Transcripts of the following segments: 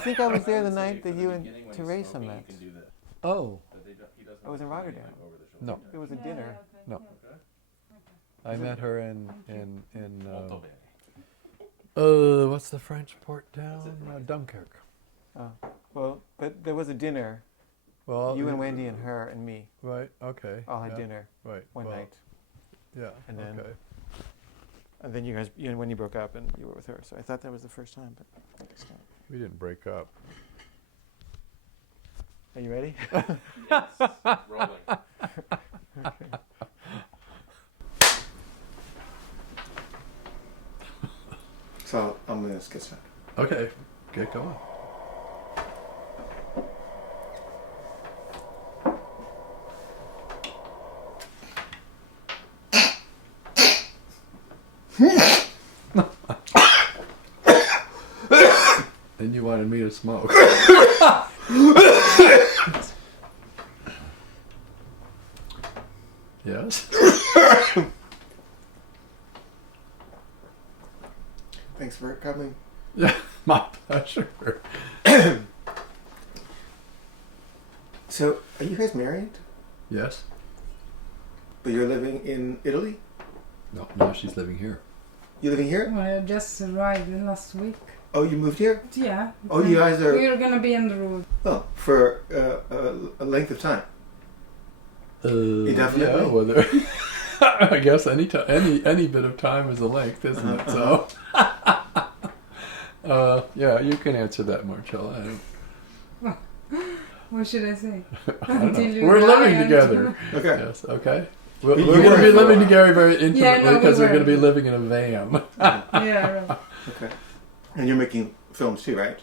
think I was there the night that you and Teresa met. Oh, I was in Rotterdam. no, It was a dinner. no. I met her in what's the French port town? Dunkirk. Well, but there was a dinner. Well, You and Wendy and her and me Right. Okay. all had yeah, dinner Right. one well, night. Yeah. And then- okay. And then you and Wendy broke up and you were with her. So I thought that was the first time, but I guess not. We didn't break up. Are you ready? Rolling. So I'm going to get started. Okay. Get going. And you wanted me to smoke. Yes? Thanks for coming. Yeah, my pleasure. So, are you guys married? Yes? But you're living in Italy? No, she's living here. You living here? Well, I just arrived last week. Oh, you moved here? Yeah. Oh, you guys are... We're gonna be on the road. Oh, for a length of time. Indefinitely? Yeah, whether I guess any bit of time is a length, isn't it? So, yeah, you can answer that, Marcella. What should I say? I don't know. you We're die living until- together. Okay. Yes. Okay. We're You going were to be for a living while. together very intimately Yeah, no, we because we're were. going to be living in a van. Yeah, right. Okay. And you're making films too, right?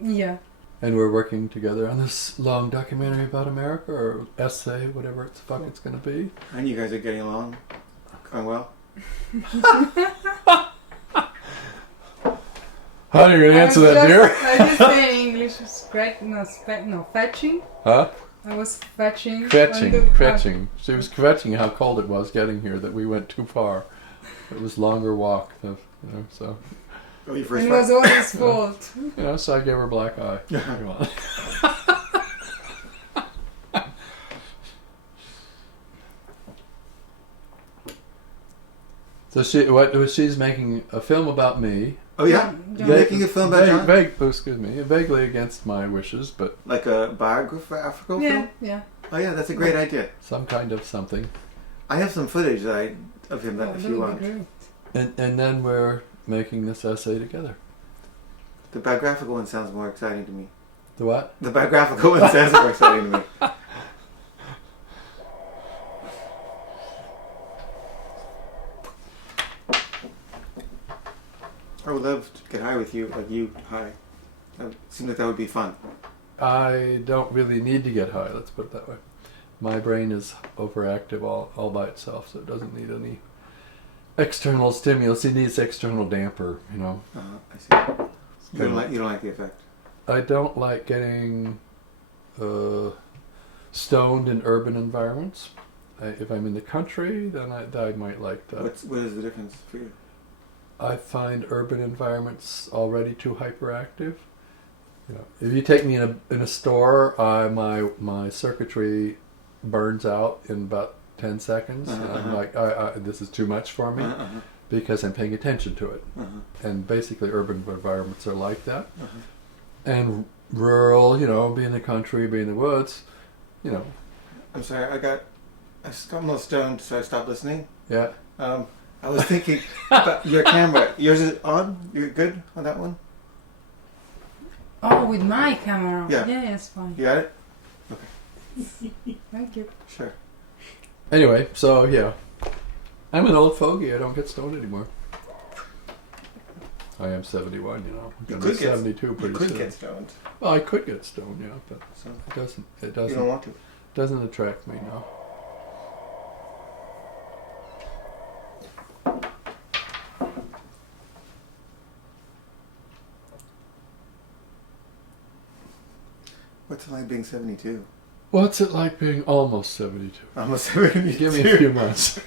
Yeah. And we're working together on this long documentary about America, or essay, whatever the fuck it's going to be. And you guys are getting along? Going well? How are you going to answer that, dear? I just say in English, fetching. Huh? I was fetching. Fetching. She was fetching how cold it was getting here, that we went too far. It was longer walk, so. Oh, your first It was all his fault. So I gave her a black eye. Come on. So she's making a film about me. Oh, yeah? Jon- You're making a film about John? Vaguely against my wishes, but Like a biographical Yeah, film? yeah. Oh, yeah, that's a great idea. some kind of something. I have some footage of him that Oh, if that you would want. be great. And then we're making this essay together. The biographical one sounds more exciting to me. The what? The biographical one sounds more exciting to me. I would love to get high with you, like you high. It seems like that would be fun. I don't really need to get high, let's put it that way. My brain is overactive all by itself, so it doesn't need any external stimulus. It needs external damper, I see. You don't like the effect. I don't like getting stoned in urban environments. If I'm in the country, then I might like that. What is the difference for you? I find urban environments already too hyperactive. If you take me in a store, my circuitry burns out in about 10 seconds. And I'm like, this is too much for me because I'm paying attention to it. And basically, urban environments are like that. And rural, be in the country, be in the woods, I'm sorry, I got almost stoned, so I stopped listening. Yeah. I was thinking about your camera. Yours is on? You're good on that one? Oh, with my camera. Yeah. Yeah, it's fine. You got it? Thank you. Sure. Anyway, so yeah. I'm an old fogey. I don't get stoned anymore. I am 71, I'm You gonna could be get 72 pretty You could soon. get stoned. Well, I could get stoned, yeah, but So it you don't doesn't want to. doesn't attract me, no. What's it like being 72? What's it like being almost 72? Almost 72. Give me a few months.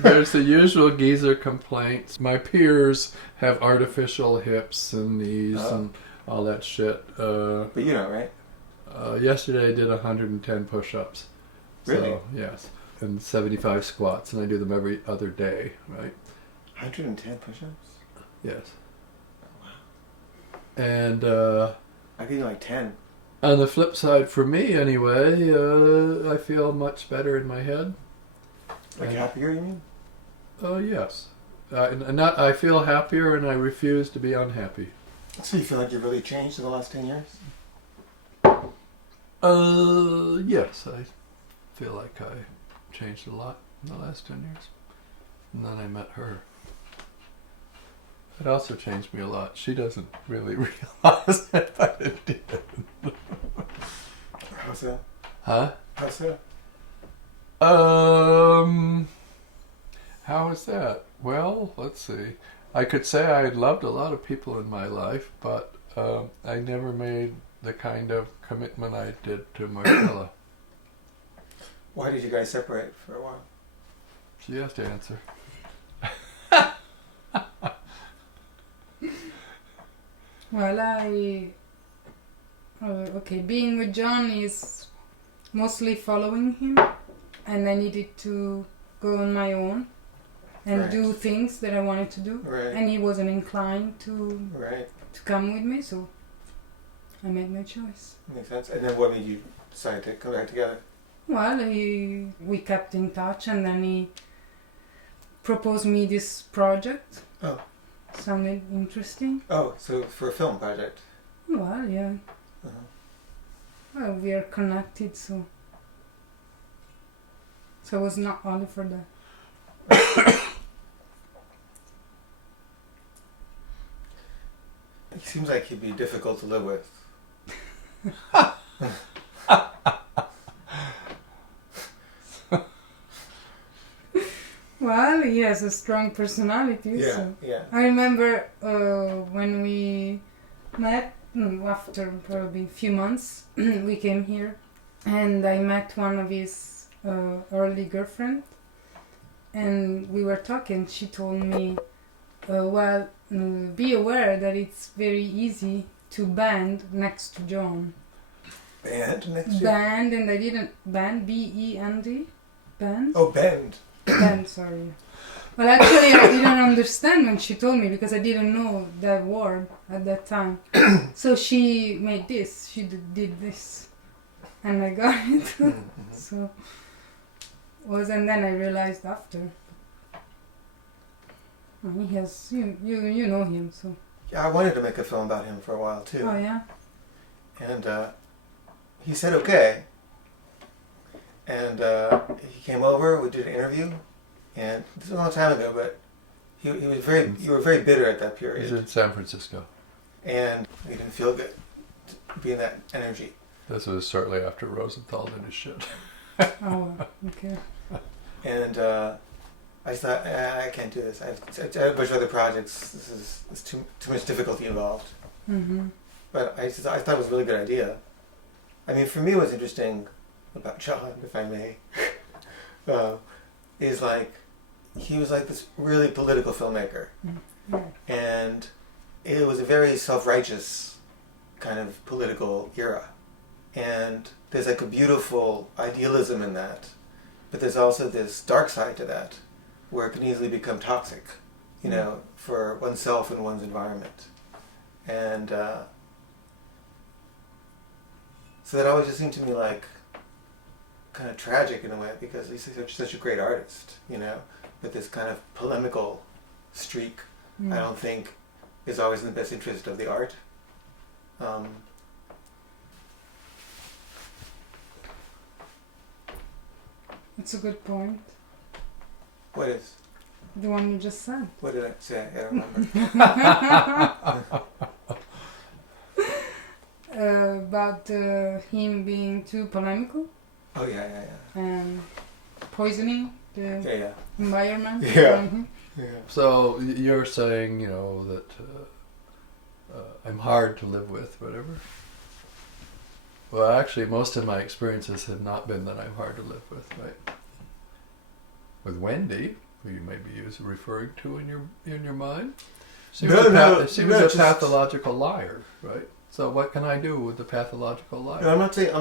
There's the usual geezer complaints. My peers have artificial hips and knees and all that shit. But you don't, right? Yesterday I did 110 push-ups. Really? So, yes. And 75 squats, and I do them every other day, right? 110 push-ups? Yes. Oh, wow. And I can do like 10. on the flip side, for me anyway, I feel much better in my head. Like happier, you mean? Yes. I feel happier, and I refuse to be unhappy. So you feel like you've really changed in the last 10 years? Yes, I feel like I changed a lot in the last 10 years. And then I met her. It also changed me a lot. She doesn't really realize it, but it did. How's that? Huh? How's that? How is that? Well, let's see. I could say I loved a lot of people in my life, but I never made the kind of commitment I did to Marcella. Why did you guys separate for a while? She has to answer. Well, being with Jon is mostly following him, and I needed to go on my own and Right. do things that I wanted to do, Right. and he wasn't inclined to Right. come with me, so I made my choice. Makes sense. And then what made you decide to come back together? Well, we kept in touch, and then he proposed me this project. Oh. Sounded interesting. Oh, so for a film project. Well, yeah. Uh-huh. Well, we are connected, so I was not only for that. He seems like he'd be difficult to live with. Well, he has a strong personality. Yeah, So. yeah. I remember when we met after probably a few months, we came here, and I met one of his early girlfriend, and we were talking. She told me, be aware that it's very easy to band next to Jon. Band next year? Band, and I didn't band, B-E-N-D, band. Oh, bend. Band, sorry. Well, actually, I didn't understand when she told me because I didn't know that word at that time. So she made this. She did this, and I got it. Mm-hmm. So and then I realized after. He has you know him, so. Yeah, I wanted to make a film about him for a while too. Oh yeah. And he said okay. And he came over. We did an interview, and this was a long time ago. But you were very bitter at that He's period, in San Francisco. and you didn't feel good to be in that energy. This was shortly after Rosenthal did his shit. Oh, okay. And I just thought, I can't do this. I have a bunch of other projects. There's too much difficulty involved. Mm-hmm. But I thought it was a really good idea. I mean, for me, what's interesting about Jon, if I may, is like he was like this really political filmmaker, Yeah. and it was a very self-righteous kind of political era. And there's like a beautiful idealism in that, but there's also this dark side to that, where it can easily become toxic, you know, for oneself and one's environment. And so that always just seemed to me like kind of tragic in a way, because he's such a great artist, you know, but this kind of polemical streak, I don't think is always in the best interest of the art. It's a good point. What is? The one you just said. What did I say? I don't remember. About him being too polemical Oh yeah. and poisoning the Yeah. environment. Yeah. Mhm. Yeah. So you're saying, that I'm hard to live with, whatever? Well, actually, most of my experiences have not been that I'm hard to live with, right? With Wendy, who you may be referring to in your mind, she was a pathological liar, right? So what can I do with the pathological life? No, I'm not saying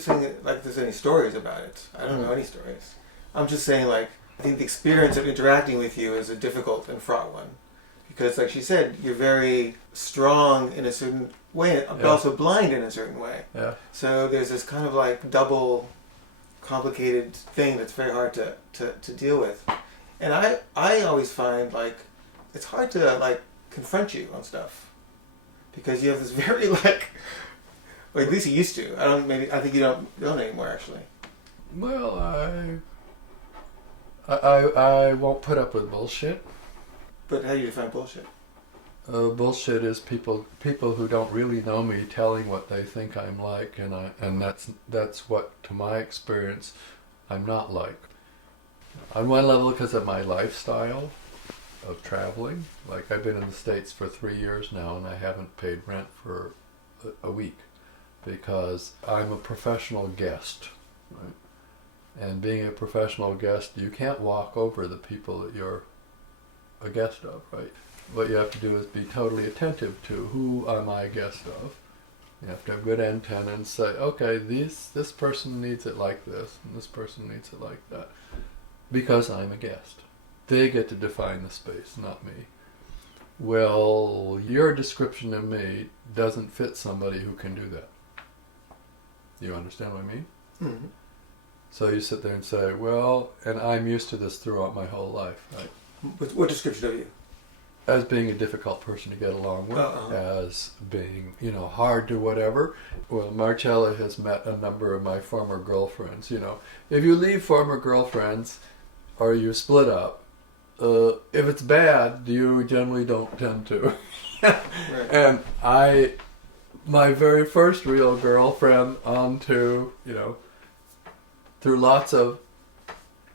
saying that, like there's any stories about it. I don't know any stories. I'm just saying like I think the experience of interacting with you is a difficult and fraught one, because like she said, you're very strong in a certain way, but also blind in a certain way. Yeah. So there's this kind of like double complicated thing that's very hard to deal with. And I always find like it's hard to like confront you on stuff. Because you have this very like, or at least you used to. I think you don't anymore actually. Well, I won't put up with bullshit. But how do you define bullshit? Bullshit is people who don't really know me telling what they think I'm like, and that's what, to my experience, I'm not like. On one level, because of my lifestyle of traveling. Like I've been in the States for 3 years now and I haven't paid rent for a week because I'm a professional guest, right? And being a professional guest, you can't walk over the people that you're a guest of, right? What you have to do is be totally attentive to who am I a guest of. You have to have good antenna and say, okay, this person needs it like this and this person needs it like that because I'm a guest. They get to define the space, not me. Well, your description of me doesn't fit somebody who can do that. You understand what I mean? Mm-hmm. So you sit there and say, well, and I'm used to this throughout my whole life, right? What description of you? As being a difficult person to get along with, as being, hard to whatever. Well, Marcella has met a number of my former girlfriends, If you leave former girlfriends or you split up, if it's bad, you generally don't tend to. Right. And my very first real girlfriend through lots of,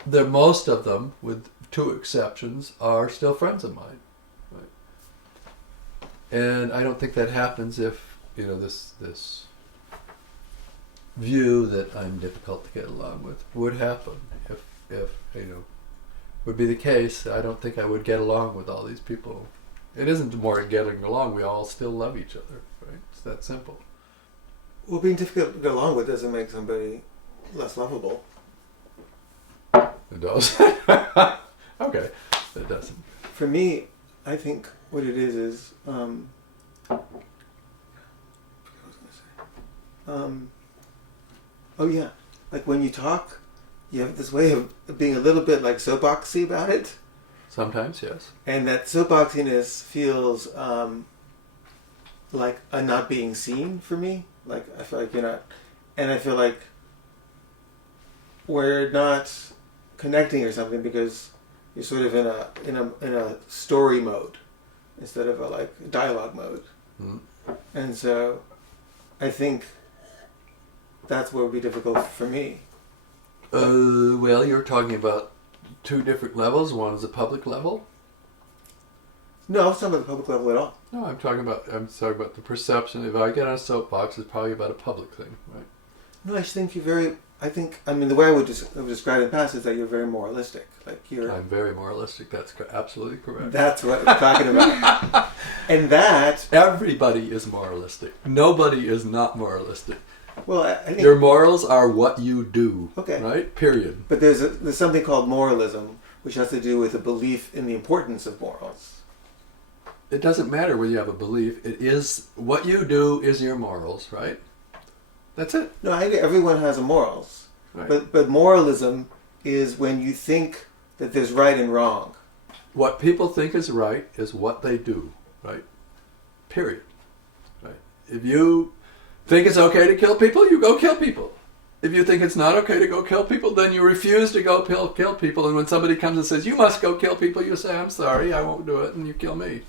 most of them, with 2 exceptions, are still friends of mine. Right? And I don't think that happens if, this view that I'm difficult to get along with would happen. If would be the case, I don't think I would get along with all these people. It isn't more getting along, we all still love each other, right? It's that simple. Well, being difficult to get along with doesn't make somebody less lovable. It does. Okay, it doesn't. For me, I think what it is I forgot what I was going to say. Like when you talk, you have this way of being a little bit like soapboxy about it. Sometimes, yes. And that soapboxiness feels like a not being seen for me. Like I feel like you're not, and I feel like we're not connecting or something because you're sort of in a story mode instead of a like dialogue mode. Mm. And so I think that's what would be difficult for me. Well, you're talking about 2 different levels. One is a public level. No, it's not about the public level at all. No, I'm talking about the perception. If I get on a soapbox, it's probably about a public thing, right? No, I just think you're very. The way I would describe it in the past is that you're very moralistic. Like I'm very moralistic. That's absolutely correct. That's what I'm talking about. And that everybody is moralistic. Nobody is not moralistic. Well, I think your morals are what you do. Okay. Right? Period. But there's something called moralism, which has to do with a belief in the importance of morals. It doesn't matter whether you have a belief. It is what you do is your morals, right? That's it. No, I think everyone has a morals. Right. But moralism is when you think that there's right and wrong. What people think is right is what they do, right? Period. Right? If you think it's okay to kill people, you go kill people. If you think it's not okay to go kill people, then you refuse to go kill people. And when somebody comes and says, you must go kill people, you say, I'm sorry, I won't do it, and you kill me.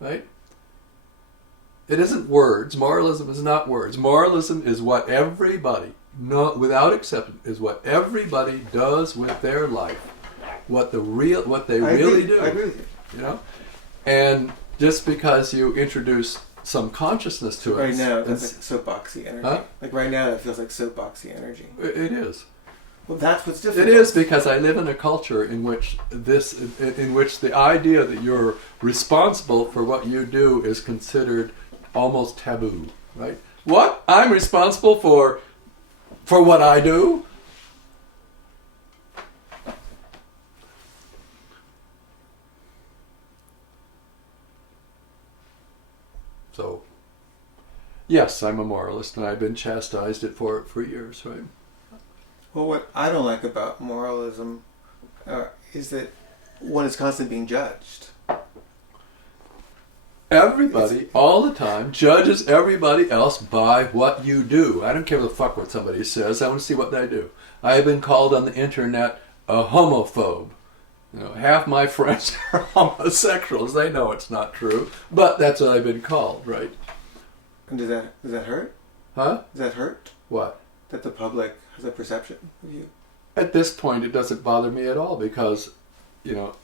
Right? It isn't words. Moralism is not words. Moralism is what everybody, without exception, is what everybody does with their life. What they really do. I agree with you. And just because you introduce some consciousness to it. Right now, that's like soapboxy energy. Huh? Like right now, that feels like soapboxy energy. It is. Well, that's what's different. It is because I live in a culture in which the idea that you're responsible for what you do is considered almost taboo, right? What? I'm responsible for what I do? So, yes, I'm a moralist, and I've been chastised for it for years, right? Well, what I don't like about moralism is that one is constantly being judged. Everybody, all the time, judges everybody else by what you do. I don't care the fuck what somebody says. I want to see what they do. I have been called on the internet a homophobe. Half my friends are homosexuals. They know it's not true, but that's what I've been called, right? And does that hurt? Huh? Does that hurt? What? That the public has a perception of you? At this point, it doesn't bother me at all because,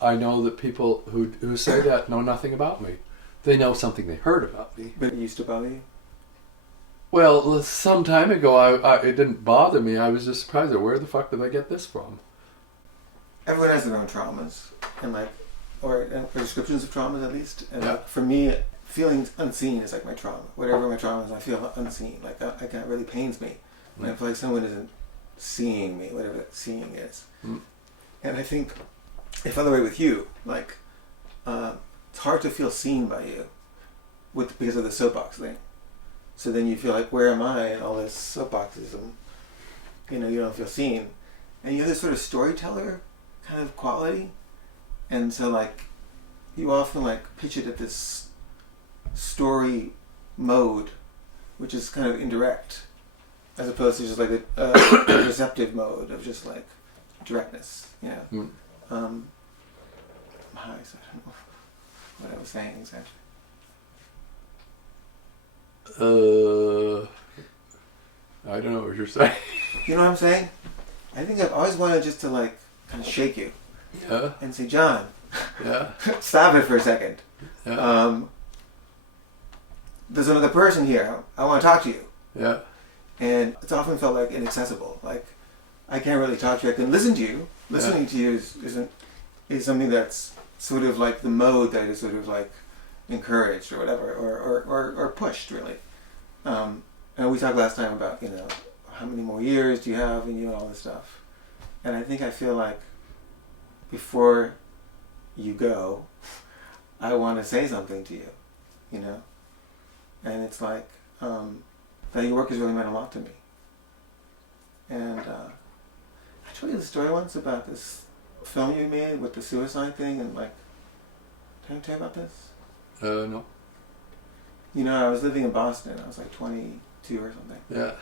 I know that people who say that know nothing about me. They know something they heard about me. But it used to bother you? Well, some time ago, it didn't bother me. I was just surprised. Where the fuck did I get this from? Everyone has their own traumas, or descriptions of traumas at least. And Yeah. for me, feeling unseen is like my trauma. Whatever my trauma is, I feel unseen. Like it really pains me. And I feel like someone isn't seeing me, whatever that seeing is. Mm. And I think, if other way with you, it's hard to feel seen by you, because of the soapbox thing. So then you feel like, where am I in all this soapboxism? You don't feel seen, and you have this sort of storyteller kind of quality, and so you often pitch it at this story mode, which is kind of indirect, as opposed to just a receptive mode of just directness. Mm. Hi, so I don't know what I was saying exactly. I don't know what you're saying. You know what I'm saying? I think I've always wanted just to kind of shake you Yeah, and say, John, yeah, stop it for a second. yeah, There's another person here. I want to talk to you. yeah. And it's often felt inaccessible. I can't really talk to you. I can listen to you. Listening to you is something that's sort of the mode that is sort of encouraged or whatever, or pushed really. And we talked last time about how many more years do you have and all this stuff. And I feel like before you go, I want to say something to you, And it's that your work has really meant a lot to me. And I told you the story once about this film you made with the suicide thing, and did I tell you about this? No. I was living in Boston. I was 22 or something. Yeah.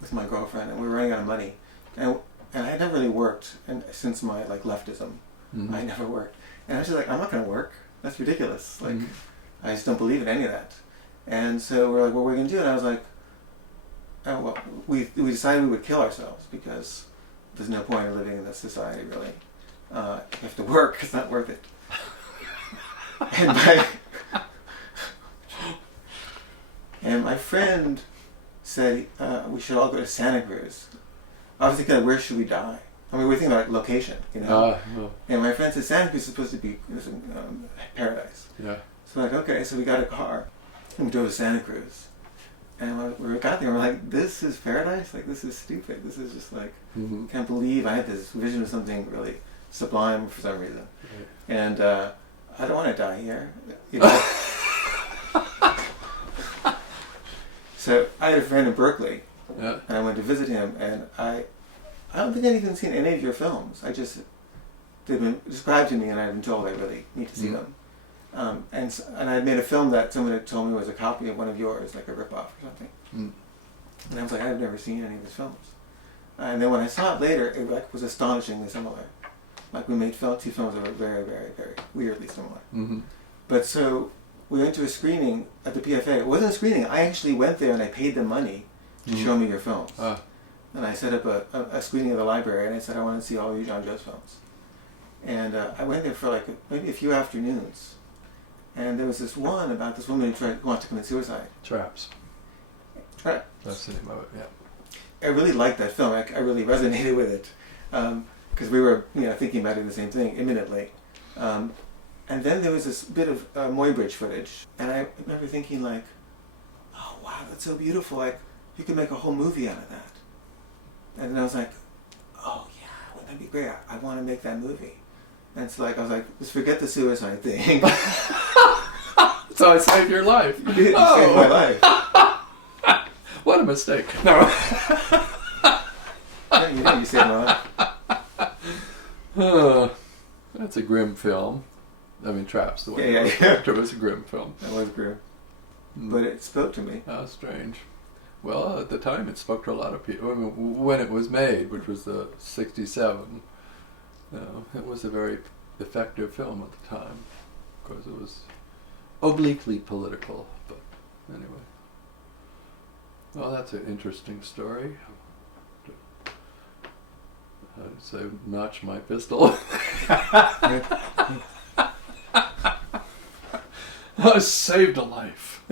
With my girlfriend, and we were running out of money, and I had never really worked, and since my leftism, Mm-hmm. I never worked, and I was just I'm not going to work. That's ridiculous. Mm-hmm. I just don't believe in any of that. And so we're what are we going to do? And I was oh, well, we decided we would kill ourselves because there's no point in living in this society really. You have to work. It's not worth it. And my friend said we should all go to Santa Cruz. I was thinking, where should we die? I mean, we're thinking about location, No. And my friend said Santa Cruz is supposed to be paradise. Yeah. So okay, so we got a car and we drove to Santa Cruz. And when we got there, we're this is paradise? This is stupid. This is just Mm-hmm. can't believe I had this vision of something really sublime for some reason. Right. And I don't want to die here. So I had a friend in Berkeley, Yeah. and I went to visit him, and I don't think I'd even seen any of your films. They'd been described to me, and I'd been told I really need to see them. And I had made a film that someone had told me was a copy of one of yours, like a ripoff or something. Mm. And I was I've never seen any of his films. And then when I saw it later, it was astonishingly similar. We made two films that were very, very, very weirdly similar. Mm-hmm. But so we went to a screening at the PFA. It wasn't a screening. I actually went there and I paid them money to show me your films. Ah. And I set up a screening of the library, and I said I want to see all your Jon Jost films. And I went there for maybe a few afternoons. And there was this one about this woman who wanted to commit suicide. Traps. Right. That's the name of it. Yeah. I really liked that film. I really resonated with it because we were thinking about it the same thing imminently. And then there was this bit of Muybridge footage, and I remember thinking wow, that's so beautiful. Like, you could make a whole movie out of that. And then I was like, oh yeah, wouldn't that be great? I want to make that movie. And it's like, I was like, just forget the suicide thing. So I saved your life. You did, you saved my life. What a mistake. No. Yeah, you did, you saved my life. That's a grim film. I mean, Traps, the way Yeah. it was a grim film. That was grim. But it spoke to me. How strange. Well, at the time, it spoke to a lot of people. I mean, when it was made, which was the '67, it was a very effective film at the time, because it was obliquely political. But anyway, well, that's an interesting story. I'd say notch my pistol. I saved a life.